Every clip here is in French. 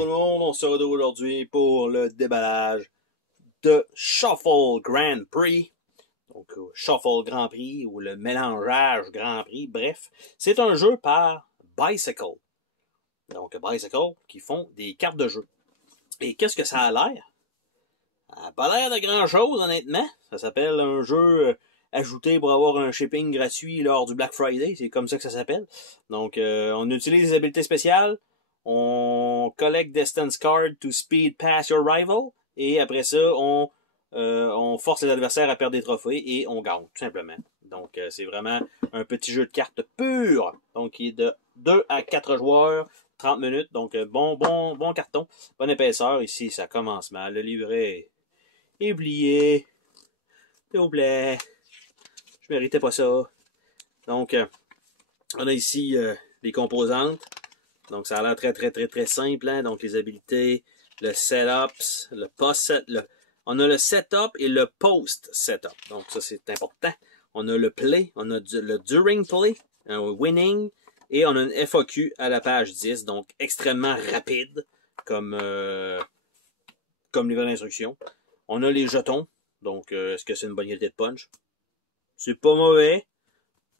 tout le monde, on se retrouve aujourd'hui pour le déballage de Shuffle Grand Prix. Donc, Shuffle Grand Prix ou le mélangeage Grand Prix, bref. C'est un jeu par Bicycle. Donc, Bicycle qui font des cartes de jeu. Et qu'est-ce que ça a l'air? Ça n'a pas l'air de grand-chose, honnêtement. Ça s'appelle un jeu ajouté pour avoir un shipping gratuit lors du Black Friday. C'est comme ça que ça s'appelle. Donc, on utilise les habiletés spéciales. On collecte distance card to speed past your rival. Et après ça, on force les adversaires à perdre des trophées et on gagne, tout simplement. Donc, c'est vraiment un petit jeu de cartes pur. Donc, qui est de 2 à 4 joueurs, 30 minutes. Donc, bon carton, bonne épaisseur. Ici, ça commence mal. Le livret est oublié. S'il vous plaît. Je méritais pas ça. Donc, on a ici les composantes. Donc, ça a l'air très simple. Hein? Donc, les habilités, le setup, le post-set. On a le setup et le post-setup. Donc, ça, c'est important. On a le play, on a le during play, un winning, et on a une FAQ à la page 10. Donc, extrêmement rapide comme livre d'instruction. On a les jetons. Donc, est-ce que c'est une bonne qualité de punch? C'est pas mauvais.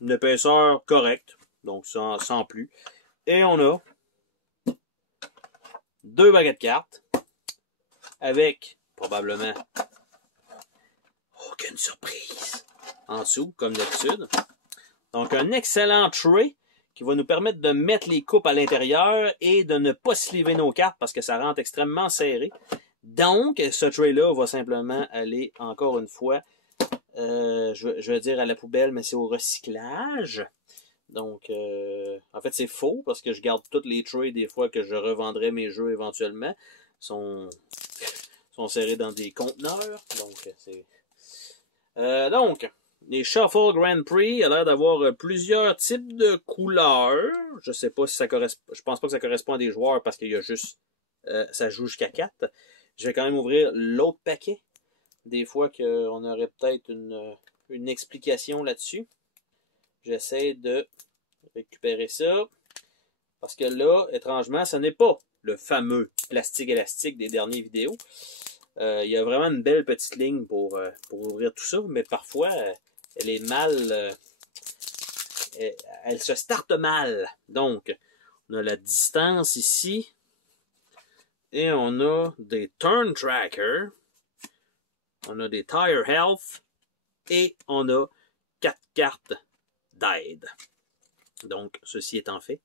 Une épaisseur correcte. Donc, sans plus. Et on a 2 baguettes de cartes avec probablement aucune surprise en dessous, comme d'habitude. Donc, un excellent tray qui va nous permettre de mettre les coupes à l'intérieur et de ne pas sliver nos cartes parce que ça rentre extrêmement serré. Donc, ce tray-là va simplement aller, encore une fois, je vais dire à la poubelle, mais c'est au recyclage. Donc, en fait, c'est faux parce que je garde tous les trays des fois que je revendrai mes jeux éventuellement. Sont serrés dans des conteneurs. Donc, les Shuffle Grand Prix a l'air d'avoir plusieurs types de couleurs. Je sais pas si ça correspond. Je pense pas que ça correspond à des joueurs parce qu'il y a juste. Ça joue jusqu'à 4. Je vais quand même ouvrir l'autre paquet. Des fois qu'on aurait peut-être une explication là-dessus. J'essaie de récupérer ça. Parce que là, étrangement, ce n'est pas le fameux plastique élastique des dernières vidéos. Il y a vraiment une belle petite ligne pour ouvrir tout ça, mais parfois, elle est mal... elle se starte mal. Donc, on a la distance ici. Et on a des turn trackers. On a des tire health. Et on a 4 cartes d'aide. Donc, ceci étant fait,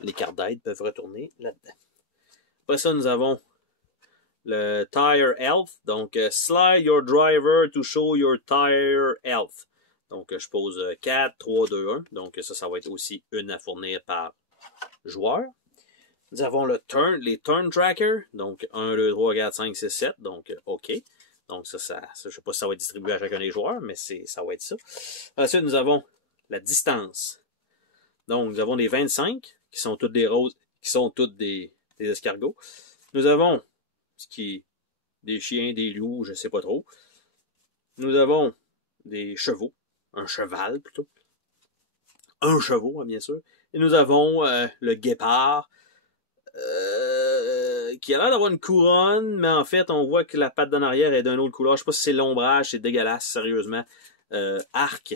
les cartes d'aide peuvent retourner là-dedans. Après ça, nous avons le Tire Health. Donc, slide your driver to show your tire health. Donc, je pose 4, 3, 2, 1. Donc, ça va être aussi une à fournir par joueur. Nous avons les Turn Tracker. Donc, 1, 2, 3, 4, 5, 6, 7. Donc, OK. Donc, ça je ne sais pas si ça va être distribué à chacun des joueurs, mais ça va être ça. Ensuite, nous avons la distance. Donc, nous avons des 25, qui sont toutes des roses, qui sont toutes des escargots. Nous avons des chiens, des loups, je ne sais pas trop. Nous avons des chevaux, un cheval plutôt. Un cheval, bien sûr. Et nous avons le guépard, qui a l'air d'avoir une couronne, mais en fait, on voit que la patte d'en arrière est d'une autre couleur. Je ne sais pas si c'est l'ombrage, c'est dégueulasse, sérieusement. Arc,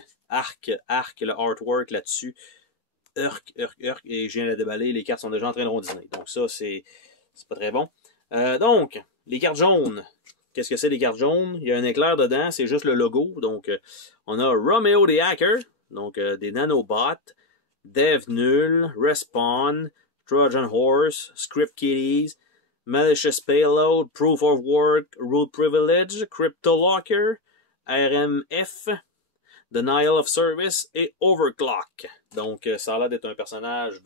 le artwork là-dessus. Urk, et je viens de la déballer, les cartes sont déjà en train de rondiner. Donc ça, c'est pas très bon. Donc, les cartes jaunes. Qu'est-ce que c'est les cartes jaunes? Il y a un éclair dedans, c'est juste le logo. Donc, on a Romeo the Hacker, donc des nanobots, Dev Null, Respawn, Trojan Horse, Script Kitties, Malicious Payload, Proof of Work, Rule Privilege, Crypto Locker, RMF, Denial of Service et Overclock. Donc, ça a l'air d'être un personnage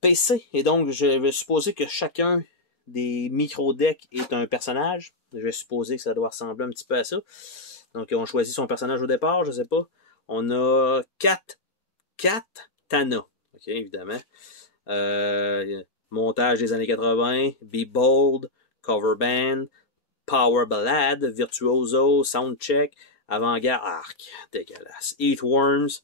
PC. Et donc, je vais supposer que chacun des micro-decks est un personnage. Je vais supposer que ça doit ressembler un petit peu à ça. Donc, on choisit son personnage au départ, je sais pas. On a 4 Tana. OK, évidemment. Montage des années 80, Be Bold, Cover Band, Power Ballad, Virtuoso, Soundcheck, Avant-garde, arc, dégueulasse. Earworms,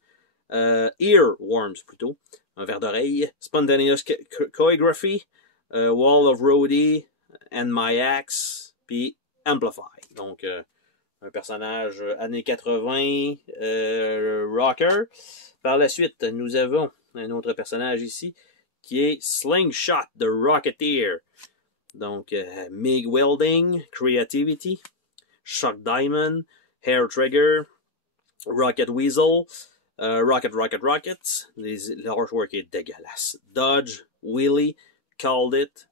plutôt, un verre d'oreille. Spontaneous Choreography, Wall of Rhodey, and My Axe, puis Amplify. Donc, un personnage années 80, rocker. Par la suite, nous avons un autre personnage ici qui est Slingshot the Rocketeer. Donc, MIG Welding, Creativity, Shock Diamond, Hair Trigger, Rocket Weasel, Rocket. L'artwork est dégueulasse. Dodge, Wheelie, Called It,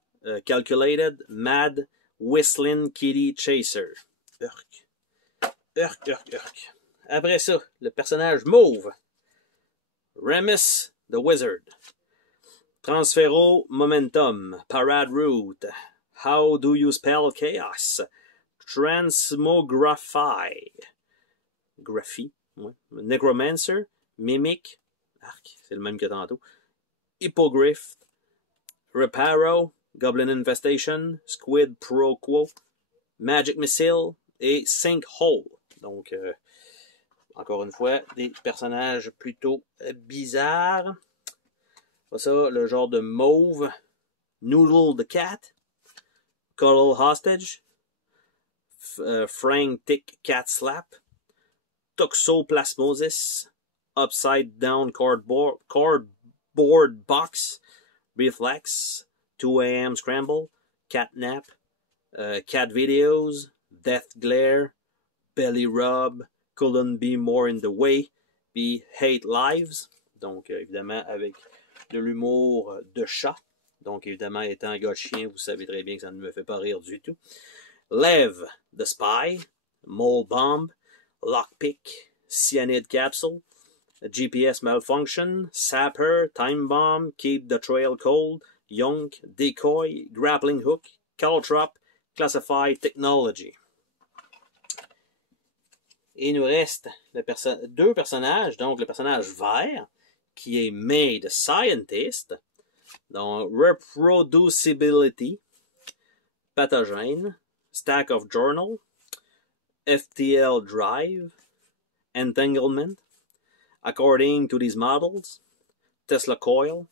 Calculated, Mad, Whistling Kitty Chaser. Urk. Après ça, le personnage mauve. Remus the Wizard. Transfero Momentum. Parade Route. How do you spell chaos? Transmography. Graphy. Ouais. Necromancer. Mimic. C'est le même que tantôt. Hippogriff. Reparo. Goblin Infestation. Squid Pro Quo. Magic Missile. Et Sinkhole. Donc, encore une fois, des personnages plutôt bizarres. Ça, le genre de mauve. Noodle the Cat. Cuddle Hostage. Frantic Cat Slap. Toxoplasmosis. Upside Down Cardboard Box. Reflex. 2 AM Scramble. Catnap. Cat Videos. Death Glare. Belly Rub. Couldn't Be More in the Way. Puis Hate Lives. Donc, évidemment, avec de l'humour de chat. Donc, évidemment, étant un gars de chien, vous savez très bien que ça ne me fait pas rire du tout. Lev, the Spy. Mole Bomb. Lockpick. Cyanide Capsule. GPS Malfunction. Sapper. Time Bomb. Keep the Trail Cold. Yonk. Decoy. Grappling Hook. Caltrop. Classified Technology. Et il nous reste deux personnages. Donc, le personnage vert, qui est Made Scientist. Donc, Reproducibility. Pathogène. Stack of Journal. FTL Drive. Entanglement. According to these models. Tesla Coil.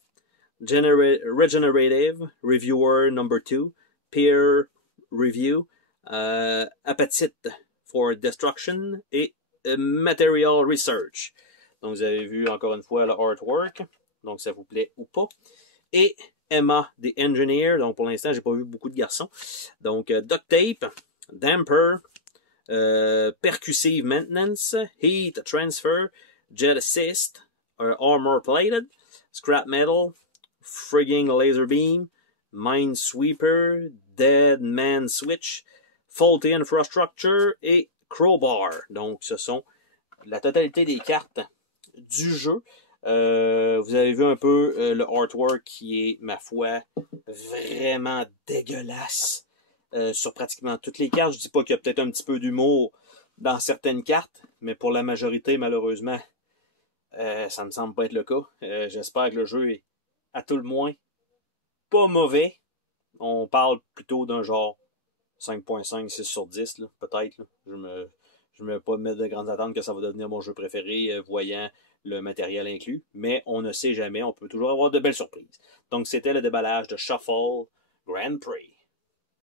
Regenerative. Reviewer number 2. Peer Review. Appetite for Destruction et Material Research. Donc, vous avez vu encore une fois le artwork. Donc, ça vous plaît ou pas. Et Emma, the Engineer. Donc, pour l'instant, j'ai pas vu beaucoup de garçons. Donc, Duct Tape, Damper, Percussive Maintenance, Heat Transfer, Jet Assist, Armor Plated, Scrap Metal, Frigging Laser Beam, Minesweeper, Dead Man Switch, Faulty Infrastructure et Crowbar. Donc, ce sont la totalité des cartes du jeu. Vous avez vu un peu le artwork qui est, ma foi, vraiment dégueulasse sur pratiquement toutes les cartes. Je dis pas qu'il y a peut-être un petit peu d'humour dans certaines cartes, mais pour la majorité, malheureusement, ça me semble pas être le cas. J'espère que le jeu est, à tout le moins, pas mauvais. On parle plutôt d'un genre 5.5, 6 sur 10, là, peut-être. Là. Je ne vais pas mettre de grandes attentes que ça va devenir mon jeu préféré, voyant le matériel inclus. Mais on ne sait jamais, on peut toujours avoir de belles surprises. Donc, c'était le déballage de Shuffle Grand Prix.